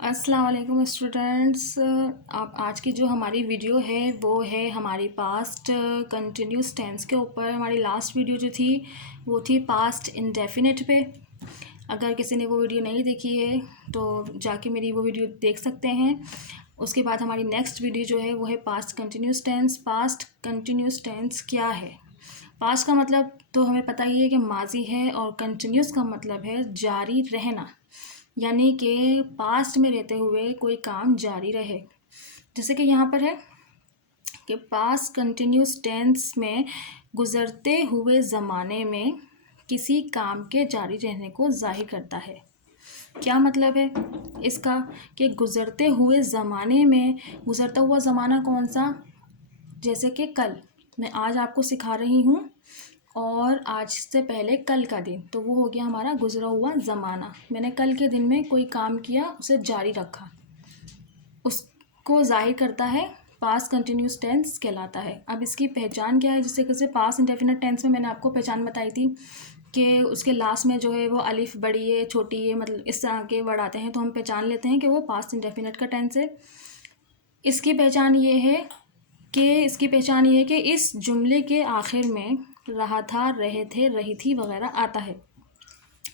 अस्सलाम वालेकुम स्टूडेंट्स। आप आज की जो हमारी वीडियो है वो है हमारी पास्ट कंटिन्यूस टेंस के ऊपर। हमारी लास्ट वीडियो जो थी वो थी पास्ट इंडेफिनिट पे। अगर किसी ने वो वीडियो नहीं देखी है तो जाके मेरी वो वीडियो देख सकते हैं। उसके बाद हमारी नेक्स्ट वीडियो जो है वो है past continuous tense. Past continuous tense क्या है? पास्ट का मतलब तो हमें पता ही है कि माजी है, और कंटिन्यूस का मतलब है जारी रहना, यानी कि पास्ट में रहते हुए कोई काम जारी रहे। जैसे कि यहाँ पर है कि पास्ट कंटिन्यूस टेंस में गुज़रते हुए ज़माने में किसी काम के जारी रहने को ज़ाहिर करता है। क्या मतलब है इसका कि गुज़रते हुए ज़माने में, गुज़रता हुआ ज़माना कौन सा? जैसे कि कल मैं आज आपको सिखा रही हूँ और आज से पहले कल का दिन, तो वो हो गया हमारा गुज़रा हुआ ज़माना। मैंने कल के दिन में कोई काम किया, उसे जारी रखा, उसको ज़ाहिर करता है, पास्ट कंटिन्यूस टेंस कहलाता है। अब इसकी पहचान क्या है? जिससे कैसे पास्ट इंडेफिनिट टेंस में मैंने आपको पहचान बताई थी कि उसके लास्ट में जो है वो अलिफ बड़ी है छोटी है, मतलब इस तरह के वर्ड आते हैं तो हम पहचान लेते हैं कि वो पास्ट इंडेफिनिट का टेंस है। इसकी पहचान ये है कि इस जुमले के आखिर में रहा था, रहे थे, रही थी वगैरह आता है।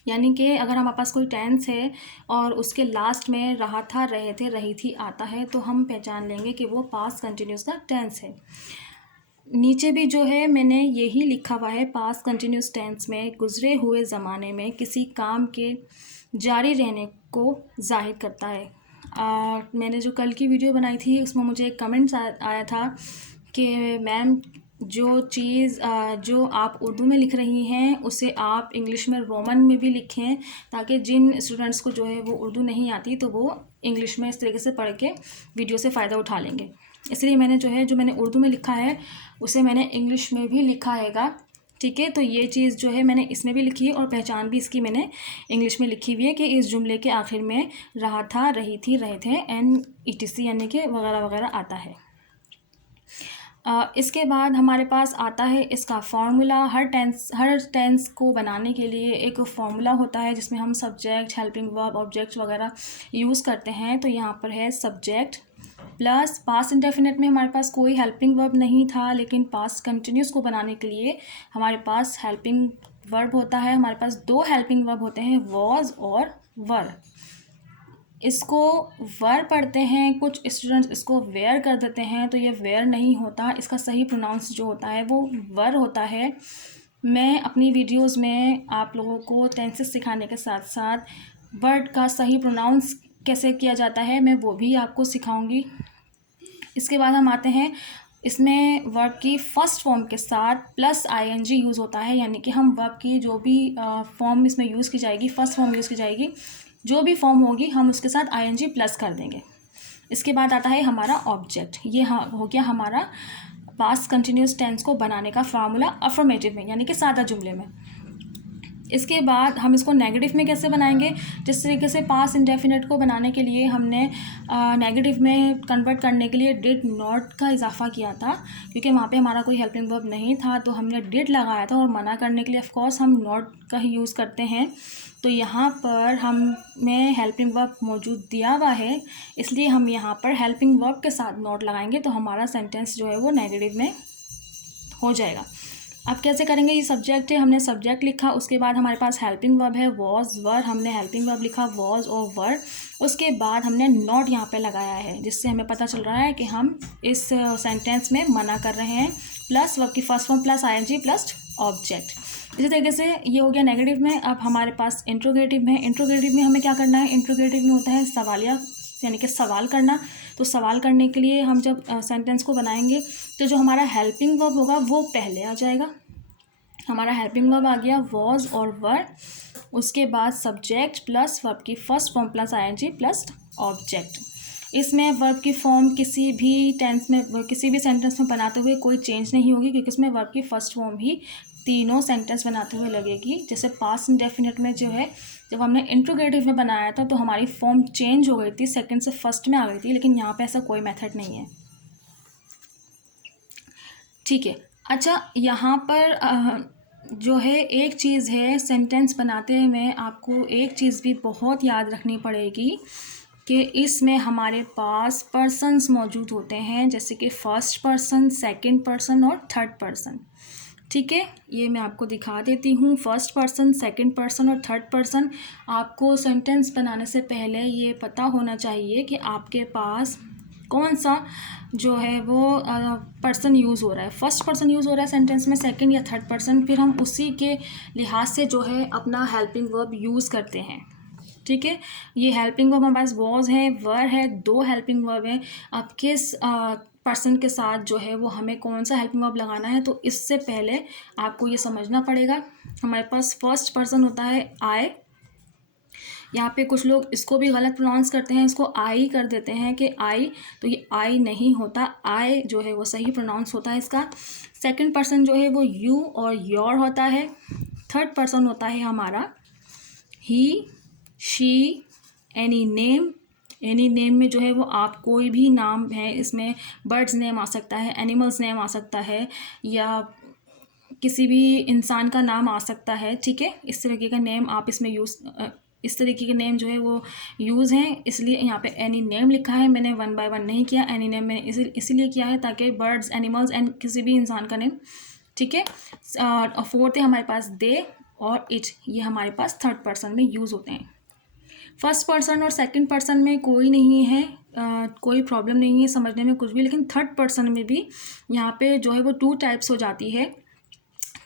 यानी कि अगर हमारे पास कोई टेंस है और उसके लास्ट में रहा था, रहे थे, रही थी आता है तो हम पहचान लेंगे कि वो पास्ट कंटिन्यूस का टेंस है। नीचे भी जो है मैंने यही लिखा हुआ है, पास्ट कंटिन्यूस टेंस में गुज़रे हुए ज़माने में किसी काम के जारी रहने को ज़ाहिर करता है। मैंने जो कल की वीडियो बनाई थी उसमें मुझे एक कमेंट्स आया था कि मैम जो चीज़ जो आप उर्दू में लिख रही हैं उसे आप इंग्लिश में रोमन में भी लिखें, ताकि जिन स्टूडेंट्स को जो है वो उर्दू नहीं आती तो वो इंग्लिश में इस तरीके से पढ़ के वीडियो से फ़ायदा उठा लेंगे। इसलिए मैंने जो मैंने उर्दू में लिखा है उसे मैंने इंग्लिश में भी लिखा हैगा। ठीक है, तो ये चीज़ जो है मैंने इसमें भी लिखी है और पहचान भी इसकी मैंने इंग्लिश में लिखी हुई है कि इस जुमले के आखिर में रहा था, रही थी, रहे थे एंड etc यानी कि वगैरह वगैरह आता है। इसके बाद हमारे पास आता है इसका फार्मूला। हर टेंस को बनाने के लिए एक फार्मूला होता है जिसमें हम सब्जेक्ट, हेल्पिंग वर्ब, ऑब्जेक्ट वगैरह यूज़ करते हैं। तो यहाँ पर है सब्जेक्ट प्लस पास्ट इंडेफिनिट में हमारे पास कोई हेल्पिंग वर्ब नहीं था, लेकिन पास्ट कंटिन्यूस को बनाने के लिए हमारे पास हेल्पिंग वर्ब होता है। हमारे पास दो हेल्पिंग वर्ब होते हैं, वॉज और वर। इसको वर पढ़ते हैं, कुछ स्टूडेंट्स इसको वेयर कर देते हैं, तो ये वेयर नहीं होता, इसका सही प्रोनाउंस जो होता है वो वर होता है। मैं अपनी वीडियोस में आप लोगों को टेंसेस सिखाने के साथ साथ वर्ड का सही प्रोनाउंस कैसे किया जाता है मैं वो भी आपको सिखाऊंगी। इसके बाद हम आते हैं, इसमें वर्ब की फ़र्स्ट फॉर्म के साथ प्लस ing यूज़ होता है, यानी कि हम वर्ब की जो भी फॉर्म इसमें यूज़ की जाएगी, फ़र्स्ट फॉर्म यूज़ की जाएगी, जो भी फॉर्म होगी हम उसके साथ ing प्लस कर देंगे। इसके बाद आता है हमारा ऑब्जेक्ट। ये हो गया हमारा पास्ट कंटिन्यूस टेंस को बनाने का फार्मूला अफर्मेटिव में, यानी कि सादा जुमले में। इसके बाद हम इसको नेगेटिव में कैसे बनाएंगे? जिस तरीके से पास्ट इंडेफिनिट को बनाने के लिए हमने नेगेटिव में कन्वर्ट करने के लिए डिड नॉट का इजाफा किया था, क्योंकि वहाँ पे हमारा कोई हेल्पिंग वर्ब नहीं था तो हमने डिड लगाया था, और मना करने के लिए ऑफ कोर्स हम नॉट का ही यूज़ करते हैं। तो यहाँ पर हमें हेल्पिंग वर्ब मौजूद दिया हुआ है, इसलिए हम यहाँ पर हेल्पिंग वर्ब के साथ नॉट लगाएंगे तो हमारा सेंटेंस जो है वो नेगेटिव में हो जाएगा। अब कैसे करेंगे? ये सब्जेक्ट है, हमने सब्जेक्ट लिखा, उसके बाद हमारे पास हेल्पिंग वर्ब है वॉज वर, हमने हेल्पिंग वर्ब लिखा वॉज और वर, उसके बाद हमने नॉट यहाँ पे लगाया है, जिससे हमें पता चल रहा है कि हम इस सेंटेंस में मना कर रहे हैं। प्लस वर्ब की first form plus ing plus object. इसी तरीके से ये हो गया नेगेटिव में। अब हमारे पास इंट्रोगेटिव में, इंट्रोगेटिव में हमें क्या करना है? इंट्रोगेटिव में होता है सवालिया, यानी कि सवाल करना। तो सवाल करने के लिए हम जब सेंटेंस को बनाएंगे तो जो हमारा हेल्पिंग वर्ब होगा वो पहले आ जाएगा। हमारा हेल्पिंग वर्ब आ गया वॉज और वर, उसके बाद सब्जेक्ट प्लस वर्ब की first form plus ing plus object. इसमें वर्ब की फॉर्म किसी भी टेंस में, किसी भी सेंटेंस में बनाते हुए कोई चेंज नहीं होगी, क्योंकि इसमें वर्ब की फर्स्ट फॉर्म ही तीनों सेंटेंस बनाते हुए लगेगी। जैसे पास्ट इंडेफिनिट में जो है, जब हमने इंट्रोगेटिव में बनाया था तो हमारी फॉर्म चेंज हो गई थी, सेकंड से फर्स्ट में आ गई थी, लेकिन यहाँ पे ऐसा कोई मेथड नहीं है। ठीक है, अच्छा यहाँ पर जो है एक चीज़ है, सेंटेंस बनाते में आपको एक चीज़ भी बहुत याद रखनी पड़ेगी कि इसमें हमारे पास पर्सन्स मौजूद होते हैं, जैसे कि फर्स्ट पर्सन, सेकंड पर्सन और थर्ड पर्सन। ठीक है, ये मैं आपको दिखा देती हूँ। फर्स्ट पर्सन, सेकंड पर्सन और थर्ड पर्सन। आपको सेंटेंस बनाने से पहले ये पता होना चाहिए कि आपके पास कौन सा जो है वो पर्सन यूज़ हो रहा है। फर्स्ट पर्सन यूज़ हो रहा है सेंटेंस में, सेकंड या थर्ड पर्सन, फिर हम उसी के लिहाज से जो है अपना हेल्पिंग वर्ब यूज़ करते हैं। ठीक है, ये हेल्पिंग वर्ब हमारे पास वॉज है, वर है, 2 हेल्पिंग वर्ब है। अब किस पर्सन के साथ जो है वो हमें कौन सा हेल्पिंग वर्ब लगाना है, तो इससे पहले आपको ये समझना पड़ेगा। हमारे पास फर्स्ट पर्सन होता है आई। यहाँ पे कुछ लोग इसको भी गलत प्रोनाउंस करते हैं, इसको आई कर देते हैं कि आई, तो ये आई नहीं होता, आई जो है वो सही प्रोनाउंस होता है इसका। सेकंड पर्सन जो है वो यू और योर होता है। थर्ड पर्सन होता है हमारा he, she, any name. Any name में जो है वो आप कोई भी नाम है, इसमें बर्ड्स नेम आ सकता है, एनिमल्स नेम आ सकता है, या किसी भी इंसान का नाम आ सकता है। ठीक है, इस तरीके का नेम आप इसमें इस तरीके के नेम जो है वो यूज़ हैं, इसलिए यहाँ पे एनी नेम लिखा है। मैंने 1 बाय 1 नहीं किया, एनी नेम मैंने इसीलिए किया है ताकि बर्ड्स, एनिमल्स एंड किसी भी इंसान का नेम। ठीक है, और फोर्थ है हमारे पास दे और इट, ये हमारे पास थर्ड पर्सन में यूज़ होते हैं। फर्स्ट पर्सन और सेकंड पर्सन में कोई नहीं है, कोई प्रॉब्लम नहीं है समझने में कुछ भी, लेकिन थर्ड पर्सन में भी यहाँ पे जो है वो 2 टाइप्स हो जाती है।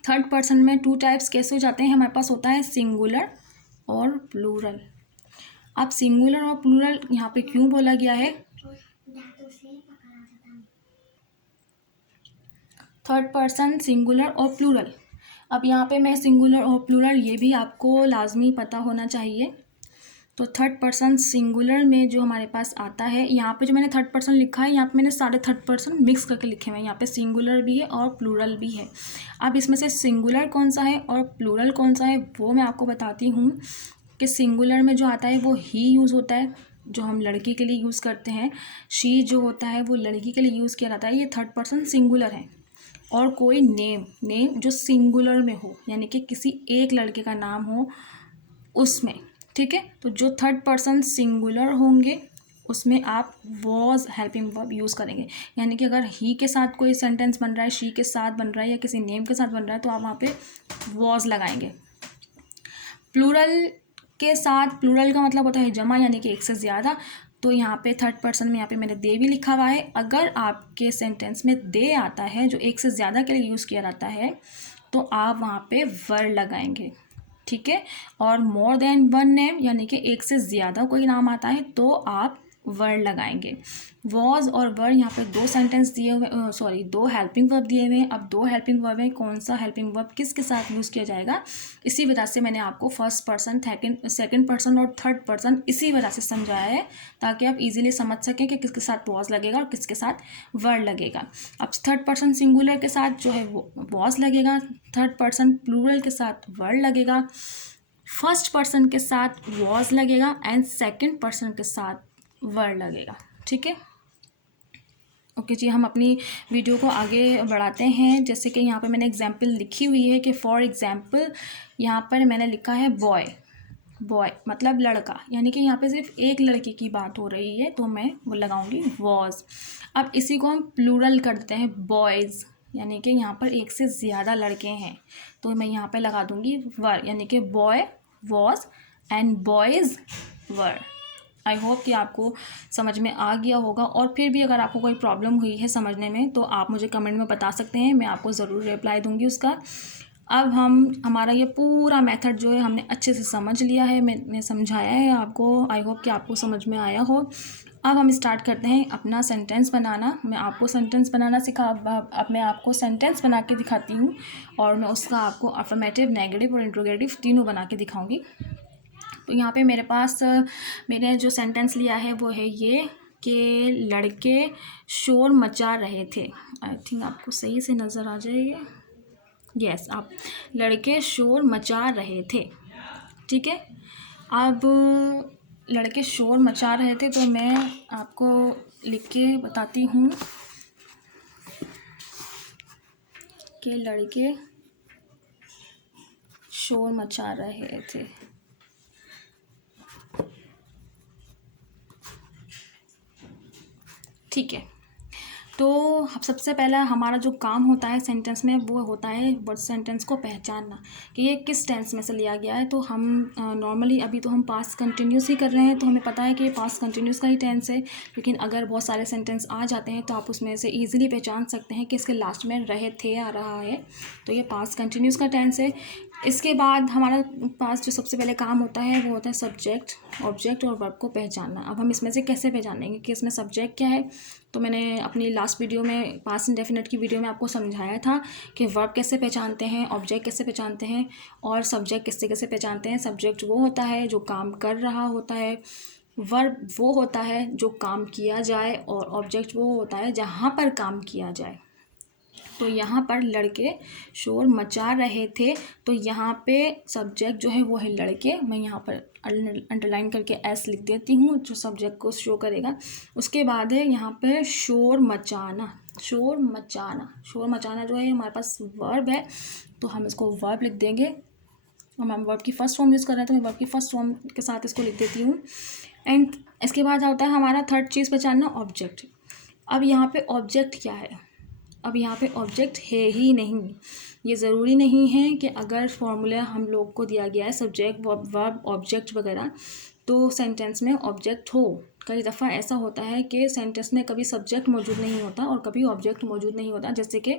थर्ड पर्सन में 2 टाइप्स कैसे हो जाते हैं, हमारे पास होता है सिंगुलर और प्लूरल। अब सिंगुलर और प्लूरल यहाँ पे क्यों बोला गया है? थर्ड पर्सन, सिंगुलर और प्लूरल। अब यहाँ पे मैं सिंगुलर और प्लूरल ये भी आपको लाजमी पता होना चाहिए। तो थर्ड पर्सन सिंगुलर में जो हमारे पास आता है, यहाँ पे जो मैंने थर्ड पर्सन लिखा है, यहाँ पे मैंने सारे थर्ड पर्सन मिक्स करके लिखे हुए हैं। यहाँ पे सिंगुलर भी है और प्लूरल भी है। अब इसमें से सिंगुलर कौन सा है और प्लूरल कौन सा है वो मैं आपको बताती हूँ। कि सिंगुलर में जो आता है वो ही यूज़ होता है, जो हम लड़की के लिए यूज़ करते हैं। शी जो होता है वो लड़की के लिए यूज़ किया जाता है, ये थर्ड पर्सन सिंगुलर है। और कोई नेम जो सिंगुलर में हो, यानी कि किसी एक लड़के का नाम हो उसमें। ठीक है, तो जो थर्ड पर्सन सिंगुलर होंगे उसमें आप वॉज हेल्पिंग वर्ब यूज़ करेंगे। यानी कि अगर ही के साथ कोई सेंटेंस बन रहा है, शी के साथ बन रहा है, या किसी नेम के साथ बन रहा है, तो आप वहाँ पे वॉज लगाएंगे। प्लूरल के साथ, प्लूरल का मतलब होता है जमा, यानी कि एक से ज़्यादा। तो यहाँ पे थर्ड पर्सन में यहाँ पे मैंने दे भी लिखा हुआ है। अगर आपके सेंटेंस में दे आता है जो एक से ज़्यादा के लिए यूज़ किया जाता है, तो आप वहाँ पे वर लगाएंगे। ठीक है, और मोर देन 1 नेम, यानी कि एक से ज़्यादा कोई नाम आता है तो आप वर्ड लगाएंगे। वॉज और वर्ड यहाँ पे 2 सेंटेंस दिए हुए, 2 हेल्पिंग वर्ब दिए हुए हैं। अब 2 हेल्पिंग वर्ब है, कौन सा हेल्पिंग वर्ब किसके साथ यूज़ किया जाएगा, इसी वजह से मैंने आपको फर्स्ट पर्सन, सेकंड पर्सन और थर्ड पर्सन इसी वजह से समझाया है, ताकि आप इजीली समझ सकें कि किसके साथ वॉज लगेगा और किसके साथ वर्ड लगेगा। अब थर्ड पर्सन सिंगुलर के साथ जो है वो वॉज लगेगा, थर्ड पर्सन प्लूरल के साथ वर्ड लगेगा, फर्स्ट पर्सन के साथ वॉज लगेगा एंड सेकंड पर्सन के साथ वर्ड लगेगा। ठीक है, ओके जी, हम अपनी वीडियो को आगे बढ़ाते हैं। जैसे कि यहाँ पर मैंने एग्जाम्पल लिखी हुई है कि फॉर एग्जाम्पल यहाँ पर मैंने लिखा है बॉय। बॉय मतलब लड़का, यानी कि यहाँ पे सिर्फ एक लड़के की बात हो रही है, तो मैं वो लगाऊंगी वॉज। अब इसी को हम प्लूरल कर देते हैं बॉयज़, यानी कि यहाँ पर एक से ज़्यादा लड़के हैं, तो मैं यहाँ पे लगा दूँगी वर, यानी कि boy was and boys were. I hope कि आपको समझ में आ गया होगा, और फिर भी अगर आपको कोई प्रॉब्लम हुई है समझने में तो आप मुझे कमेंट में बता सकते हैं, मैं आपको ज़रूर रिप्लाई दूँगी उसका। अब हमारा ये पूरा मेथड जो है हमने अच्छे से समझ लिया है, मैंने समझाया है आपको। आई होप कि आपको समझ में आया हो। अब हम स्टार्ट करते हैं अपना सेंटेंस बनाना। मैं आपको सेंटेंस बनाना अब मैं आपको सेंटेंस बना के दिखाती हूँ, और मैं उसका आपको अफर्मेटिव, नेगेटिव और इंट्रोगेटिव तीनों बना के दिखाऊँगी। तो यहाँ पे मेरे पास मैंने जो सेंटेंस लिया है वो है ये कि लड़के शोर मचा रहे थे। आई थिंक आपको सही से नज़र आ जाएगा। यस, आप लड़के शोर मचा रहे थे। ठीक है, अब लड़के शोर मचा रहे थे, तो मैं आपको लिख के बताती हूँ कि लड़के शोर मचा रहे थे। ठीक है। तो सबसे पहला हमारा जो काम होता है सेंटेंस में वो होता है वर्ड सेंटेंस को पहचानना कि ये किस टेंस में से लिया गया है। तो हम नॉर्मली अभी तो हम पास्ट कंटिन्यूस ही कर रहे हैं, तो हमें पता है कि ये पास्ट कंटिन्यूस का ही टेंस है। लेकिन अगर बहुत सारे सेंटेंस आ जाते हैं तो आप उसमें से ईजिली पहचान सकते हैं कि इसके लास्ट में रहे थे आ रहा है, तो ये पास्ट कंटिन्यूस का टेंस है। इसके बाद हमारा पास जो सबसे पहले काम होता है वो होता है सब्जेक्ट, ऑब्जेक्ट और वर्ब को पहचानना। अब हम इसमें से कैसे पहचानेंगे कि इसमें सब्जेक्ट क्या है, तो मैंने अपनी लास्ट वीडियो में पास्ट इंडेफिनिट की वीडियो में आपको समझाया था कि वर्ब कैसे पहचानते हैं, ऑब्जेक्ट कैसे पहचानते हैं और सब्जेक्ट किससे कैसे पहचानते हैं। सब्जेक्ट वो होता है जो काम कर रहा होता है, वर्ब वो होता है जो काम किया जाए और ऑब्जेक्ट वो होता है जहाँ पर काम किया जाए। तो यहाँ पर लड़के शोर मचा रहे थे, तो यहाँ पे सब्जेक्ट जो है वो है लड़के। मैं यहाँ पर अंडरलाइन करके एस लिख देती हूँ जो सब्जेक्ट को शो करेगा। उसके बाद है यहाँ पे शोर मचाना। शोर मचाना, शोर मचाना जो है हमारे पास वर्ब है, तो हम इसको वर्ब लिख देंगे। हम वर्ब की फर्स्ट फॉर्म यूज़ कर रहे हैं तो मैं वर्ब की फर्स्ट फॉर्म के साथ इसको लिख देती हूँ। एंड इसके बाद आता है हमारा थर्ड चीज़ पहचानना, ऑब्जेक्ट। अब यहाँ पे ऑब्जेक्ट क्या है, अब यहाँ पे ऑब्जेक्ट है ही नहीं। ये ज़रूरी नहीं है कि अगर फॉर्मूला हम लोग को दिया गया है सब्जेक्ट वर्ब ऑब्जेक्ट वगैरह तो सेंटेंस में ऑब्जेक्ट हो। कई दफ़ा ऐसा होता है कि सेंटेंस में कभी सब्जेक्ट मौजूद नहीं होता और कभी ऑब्जेक्ट मौजूद नहीं होता। जैसे कि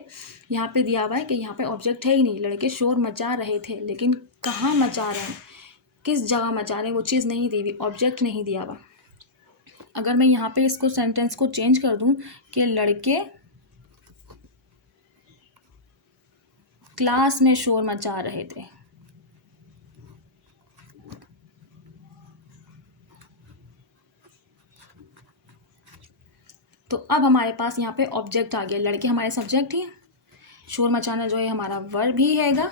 यहाँ पे दिया हुआ है कि यहाँ पे ऑब्जेक्ट है ही नहीं, लड़के शोर मचा रहे थे, लेकिन कहाँ मचा रहे हैं, किस जगह मचा रहे हैं, वो चीज़ नहीं दी हुई, ऑब्जेक्ट नहीं दिया हुआ। अगर मैं यहाँ पे इसको सेंटेंस को चेंज कर दूँ कि लड़के क्लास में शोर मचा रहे थे, तो अब हमारे पास यहाँ पे ऑब्जेक्ट आ गया। लड़के हमारे सब्जेक्ट ही, शोर मचाना जो है हमारा वर्ब ही हैगा।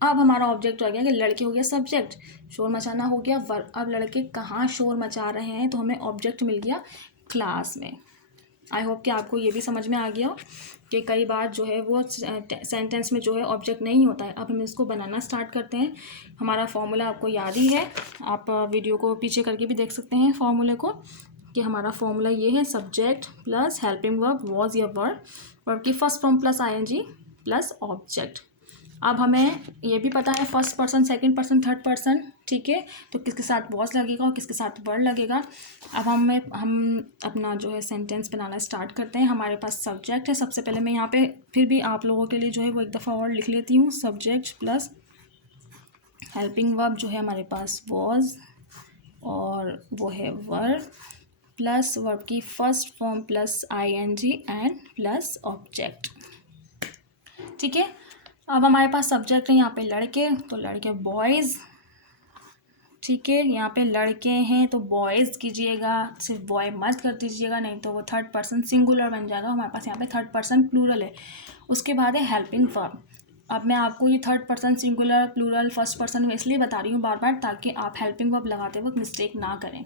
अब हमारा ऑब्जेक्ट आ गया कि लड़के हो गया सब्जेक्ट, शोर मचाना हो गया वर्ब। अब लड़के कहाँ शोर मचा रहे हैं, तो हमें ऑब्जेक्ट मिल गया क्लास में। आई होप कि आपको ये भी समझ में आ गया हो कि कई बार जो है वो सेंटेंस में जो है ऑब्जेक्ट नहीं होता है। अब हम इसको बनाना स्टार्ट करते हैं। हमारा फॉर्मूला आपको याद ही है, आप वीडियो को पीछे करके भी देख सकते हैं फॉर्मूले को, कि हमारा फॉर्मूला ये है subject plus helping verb was या वर्ब, वर्ब की first form plus ING plus object. अब हमें ये भी पता है first person, second person, third person, ठीक है, तो किसके साथ वॉज लगेगा और किसके साथ वर्ड लगेगा। अब हम अपना जो है सेंटेंस बनाना स्टार्ट करते हैं। हमारे पास सब्जेक्ट है। सबसे पहले मैं यहाँ पे फिर भी आप लोगों के लिए जो है वो एक दफ़ा और लिख लेती हूँ, सब्जेक्ट प्लस हेल्पिंग वर्ब जो है हमारे पास वॉज और वो है वर्ब प्लस वर्ब की first form plus ING and plus object, ठीक है। अब हमारे पास सब्जेक्ट है यहाँ पे लड़के, तो लड़के बॉयज़, ठीक है। यहाँ पे लड़के हैं तो बॉयज़ कीजिएगा, सिर्फ बॉय मत कर दीजिएगा, नहीं तो वो थर्ड पर्सन सिंगुलर बन जाएगा। हमारे पास यहाँ पे थर्ड पर्सन प्लूरल है। उसके बाद है हेल्पिंग वर्ब। अब मैं आपको ये third person singular plural first person में इसलिए बता रही हूँ बार बार ताकि आप हेल्पिंग वर्ब लगाते वक्त मिस्टेक ना करें।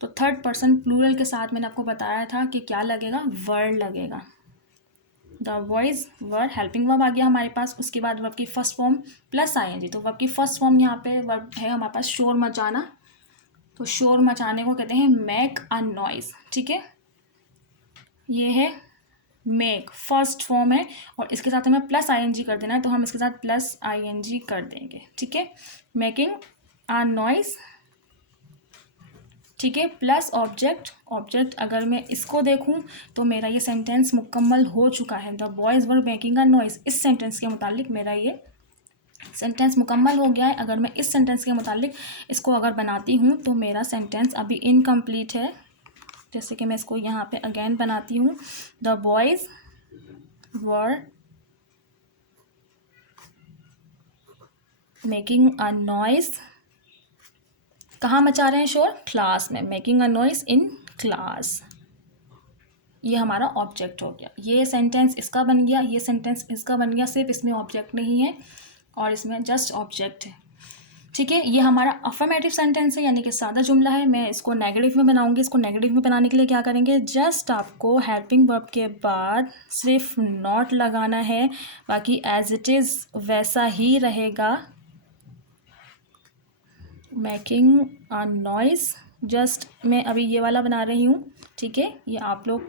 तो थर्ड पर्सन प्लूरल के साथ मैंने आपको बताया था कि क्या लगेगा, वर्ड लगेगा। The voice word helping verb आ गया हमारे पास। उसके बाद वर्ब की फर्स्ट फॉर्म प्लस आईएनजी, तो वर्ब की फर्स्ट फॉर्म यहाँ पे वर्ब है हमारे पास शोर मचाना, तो शोर मचाने को कहते हैं मेक अ नॉइज, ठीक है। ये है मेक, फर्स्ट फॉर्म है और इसके साथ हमें प्लस आईएनजी कर देना है, तो हम इसके साथ प्लस आईएनजी कर देंगे, ठीक है। मेकिंग अ नॉइज, ठीक है, प्लस ऑब्जेक्ट। ऑब्जेक्ट अगर मैं इसको देखूं तो मेरा ये सेंटेंस मुकम्मल हो चुका है। The boys were making a noise, इस सेंटेंस के मुतालिक मेरा ये सेंटेंस मुकम्मल हो गया है। अगर मैं इस सेंटेंस के मुतालिक इसको अगर बनाती हूँ तो मेरा सेंटेंस अभी इनकम्प्लीट है। जैसे कि मैं इसको यहाँ पे अगेन बनाती हूँ, the boys were making a noise, कहाँ मचा रहे हैं शोर, क्लास में, making a noise in class. ये हमारा ऑब्जेक्ट हो गया। ये सेंटेंस इसका बन गया, ये सेंटेंस इसका बन गया, सिर्फ इसमें ऑब्जेक्ट नहीं है और इसमें जस्ट ऑब्जेक्ट है, ठीक है। ये हमारा अफर्मेटिव सेंटेंस है, यानी कि सादा जुमला है। मैं इसको नेगेटिव में बनाऊंगी। इसको नेगेटिव में बनाने के लिए क्या करेंगे, जस्ट आपको हेल्पिंग वर्ब के बाद सिर्फ नॉट लगाना है, बाकी एज इट इज़ वैसा ही रहेगा। मेकिंग अ नॉइज जस्ट मैं अभी ये वाला बना रही हूँ, ठीक है। ये आप लोग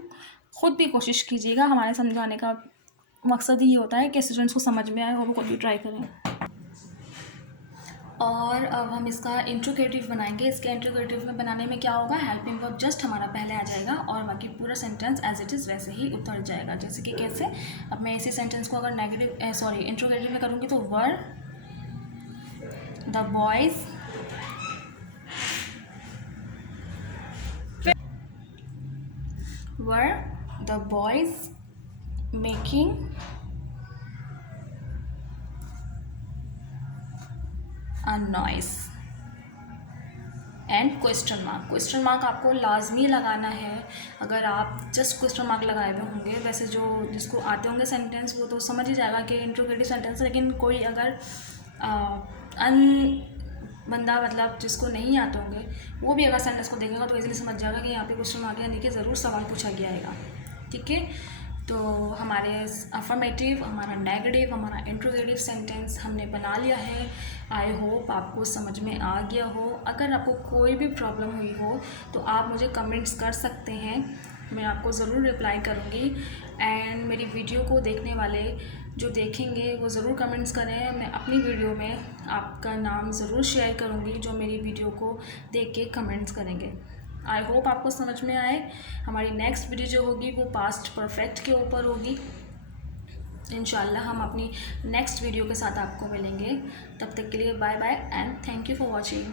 ख़ुद भी कोशिश कीजिएगा, हमारे समझाने का मकसद ही ये होता है कि स्टूडेंट्स को समझ में आए और वो खुद भी ट्राई करें। और अब हम इसका इंट्रोगेटिव बनाएंगे। इसके इंट्रोगेटिव में बनाने में क्या होगा, हेल्पिंग वर्ब जस्ट हमारा पहले आ जाएगा और बाकी पूरा सेंटेंस एज इट इज़ वैसे ही उतर जाएगा। जैसे कि कैसे, अब मैं इसी सेंटेंस को अगर इंट्रोगेटिव में करूँगी तो were the boys making a noise and question mark आपको लाजमी लगाना है। अगर आप जस्ट क्वेश्चन मार्क लगाए हुए होंगे, वैसे जो जिसको आते होंगे सेंटेंस वो तो समझ ही जाएगा कि इंट्रोगेटिव सेंटेंस, लेकिन कोई अगर बंदा मतलब जिसको नहीं आते होंगे वो भी अगर सेंटेंस को देखेगा तो इजीली समझ जाएगा कि यहाँ पे क्वेश्चन मार्क यानी कि ज़रूर सवाल पूछा गया है, ठीक है। तो हमारे अफर्मेटिव, हमारा नेगेटिव, हमारा इंट्रोगेटिव सेंटेंस हमने बना लिया है। आई होप आपको समझ में आ गया हो। अगर आपको कोई भी प्रॉब्लम हुई हो तो आप मुझे कमेंट्स कर सकते हैं, मैं आपको ज़रूर रिप्लाई करूँगी। एंड मेरी वीडियो को देखने वाले जो देखेंगे वो ज़रूर कमेंट्स करें। मैं अपनी वीडियो में आपका नाम ज़रूर शेयर करूँगी जो मेरी वीडियो को देख के कमेंट्स करेंगे। आई होप आपको समझ में आए। हमारी नेक्स्ट वीडियो जो होगी वो पास्ट परफेक्ट के ऊपर होगी। इंशाल्लाह हम अपनी नेक्स्ट वीडियो के साथ आपको मिलेंगे। तब तक के लिए bye bye and thank you for watching.